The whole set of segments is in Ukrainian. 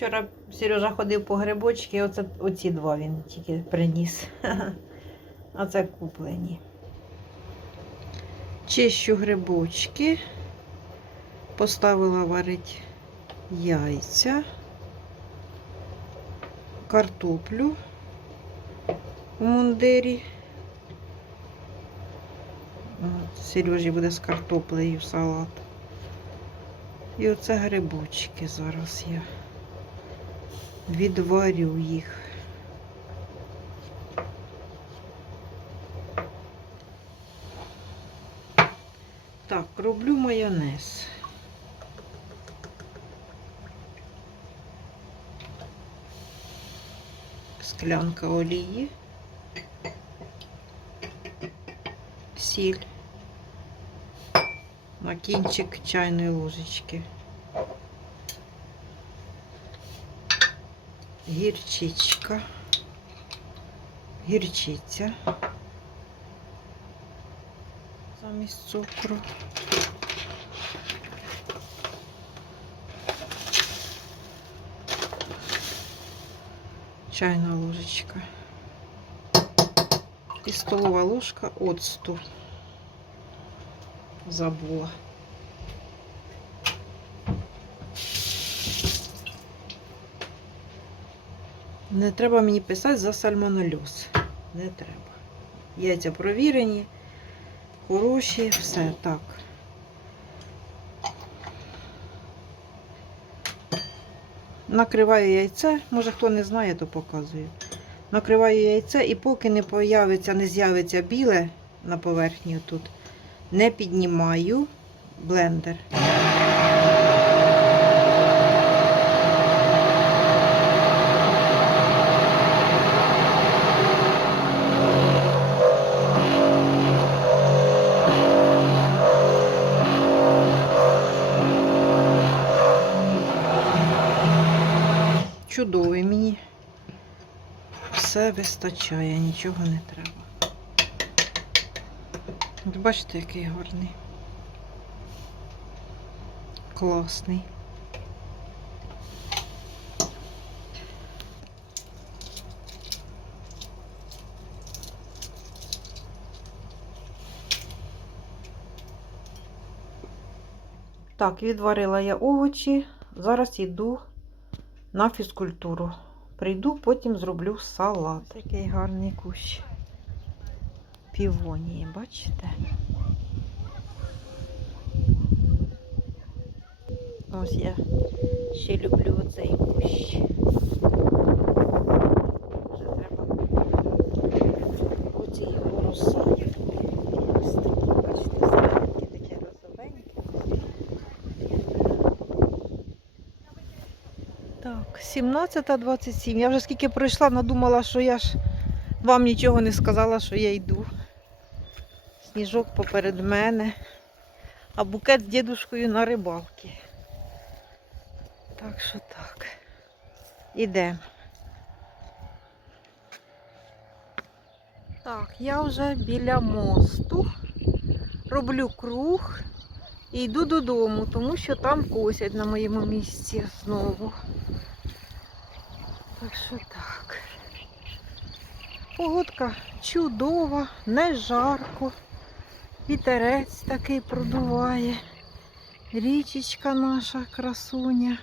Вчора Сережа ходив по грибочки, оце, оці два він тільки приніс. А це куплені. Чищу грибочки. Поставила варить яйця, картоплю у мундирі. Сережі буде з картоплею салат. І оце грибочки зараз я відварю їх. Так, роблю майонез. Склянка олії, сіль, на кінчик чайної ложечки. гірчичка, гірчиця замість цукру. Чайна ложечка. І столова ложка оцту. Забула. Не треба мені писати за сальмонельоз. Не треба. Яйця провірені, хороші, все так. Накриваю яйце, може хто не знає, то показую. Накриваю яйце і поки не появиться, не з'явиться біле на поверхні тут, не піднімаю блендер. Чудовий мені. Все вистачає, нічого не треба. От бачите, який гарний. Класний. Так, відварила я овочі. Зараз йду на фізкультуру. Прийду, потім зроблю салат. Такий гарний кущ. Півонії, бачите? Ось я ще люблю оцей кущ. Вже треба оці його розсадити. Ось такі, бачите, зелененькі, такі розовенькі. Так, 17.27. Я вже скільки пройшла, надумала, що я ж вам нічого не сказала, що я йду. Сніжок поперед мене, а букет з дідушкою на рибалки. Так що так. Ідемо. Так, я вже біля мосту. Роблю круг і йду додому, тому що там косять на моєму місці знову. Так що так. Погодка чудова, не жарко. Вітерець такий продуває. Річечка наша красуня.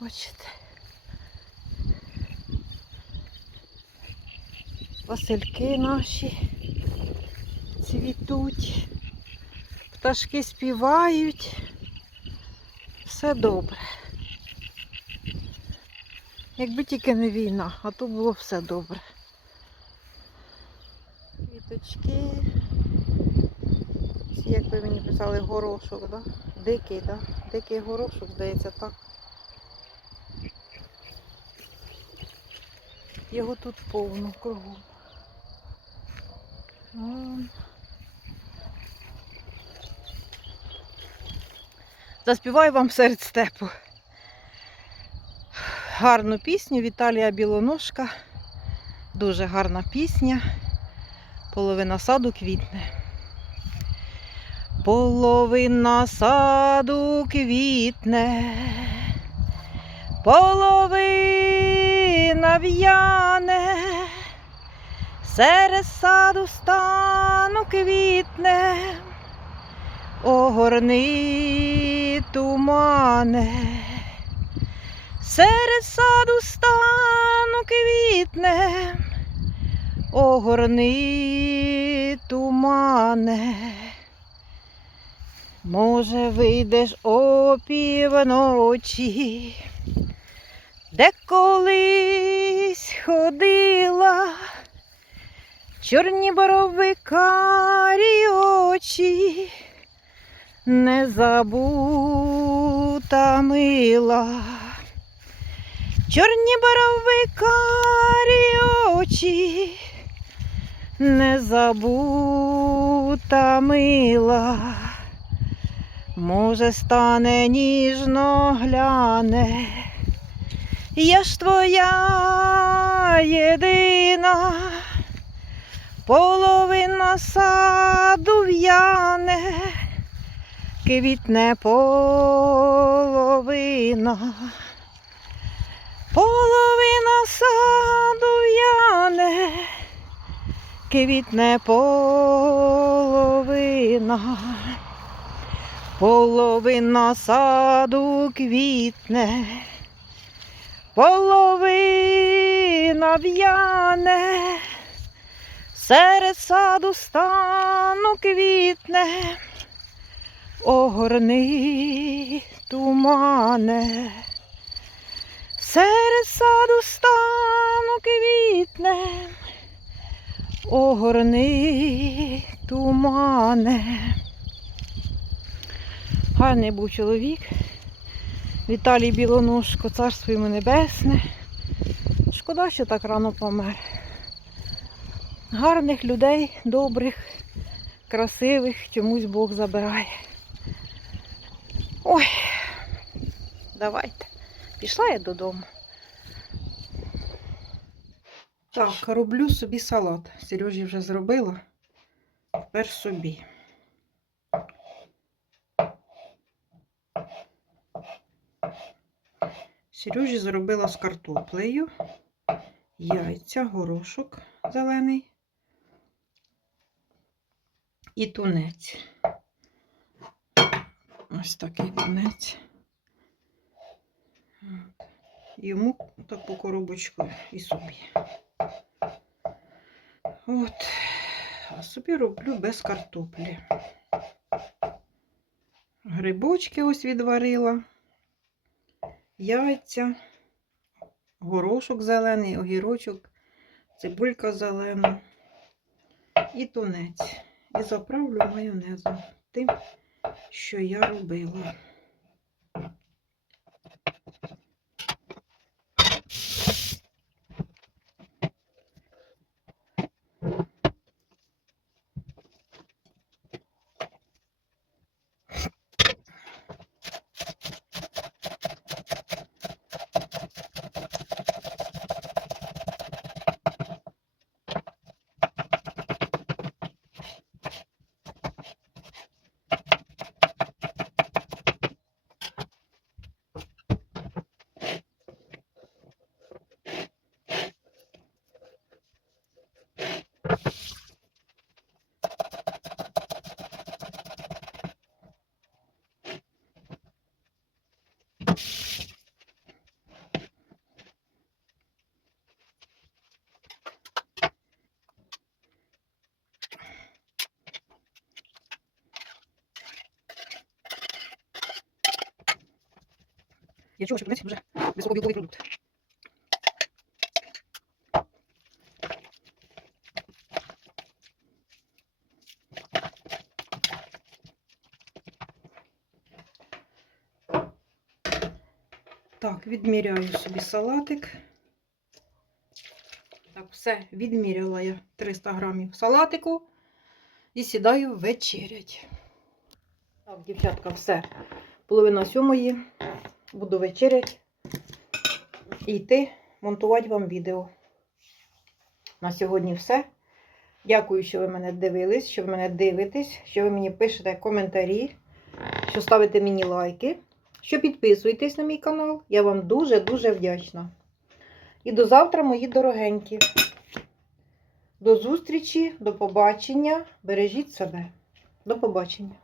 Бачите. Васильки наші цвітуть. Пташки співають. Все добре. Якби тільки не війна, а то було все добре. Квіточки. Всі, як ви мені писали, горошок, да? Дикий, да? Дикий горошок, здається, так. Його тут повно кругом. Заспіваю вам серед степу. Гарну пісню Віталія Білоножка. Дуже гарна пісня. Половина саду квітне. Половина саду квітне, половина в'яне, серед саду стану квітне, огорни тумане, серед саду стану квітне, огорни тумане. Може, вийдеш о півночі, де колись ходила, чорні боровикарі очі, незабута мила. Чорні боровикарі очі, незабута мила. Може, стане ніжно гляне, я ж твоя єдина, половина саду в'яне, квітне половина, половина саду в'яне, квітне половина. Половина саду квітне, половина в'яне, серед саду стану квітне, огорни тумане, серед саду стану квітне, огорни тумане. Гарний був чоловік. Віталій Білоножко, царство йому небесне. Шкода, що так рано помер. Гарних людей, добрих, красивих, чомусь Бог забирає. Ой, давайте. Пішла я додому. Так, роблю собі салат. Сережі вже зробила. Тепер собі. Сережі зробила з картоплею, яйця, горошок зелений і тунець. Ось такий тунець. Йому таку коробочку і собі. От. А собі роблю без картоплі. Грибочки ось відварила яйця, горошок зелений, огірочок, цибулька зелена і тунець. І заправлю майонезом тим, що я робила. Я чула, що тунець вже високобілковий продукт. Так, відміряю собі салатик. Так, все, відміряла я 300 грамів салатику і сідаю вечерять. Так, дівчатка, все. Половина сьомої. Буду вечерять і йти монтувати вам відео. На сьогодні все. Дякую, що ви мене дивились, що ви мене дивитесь, що ви мені пишете коментарі, що ставите мені лайки, що підписуєтесь на мій канал. Я вам дуже-дуже вдячна. І до завтра, мої дорогенькі. До зустрічі, до побачення. Бережіть себе. До побачення.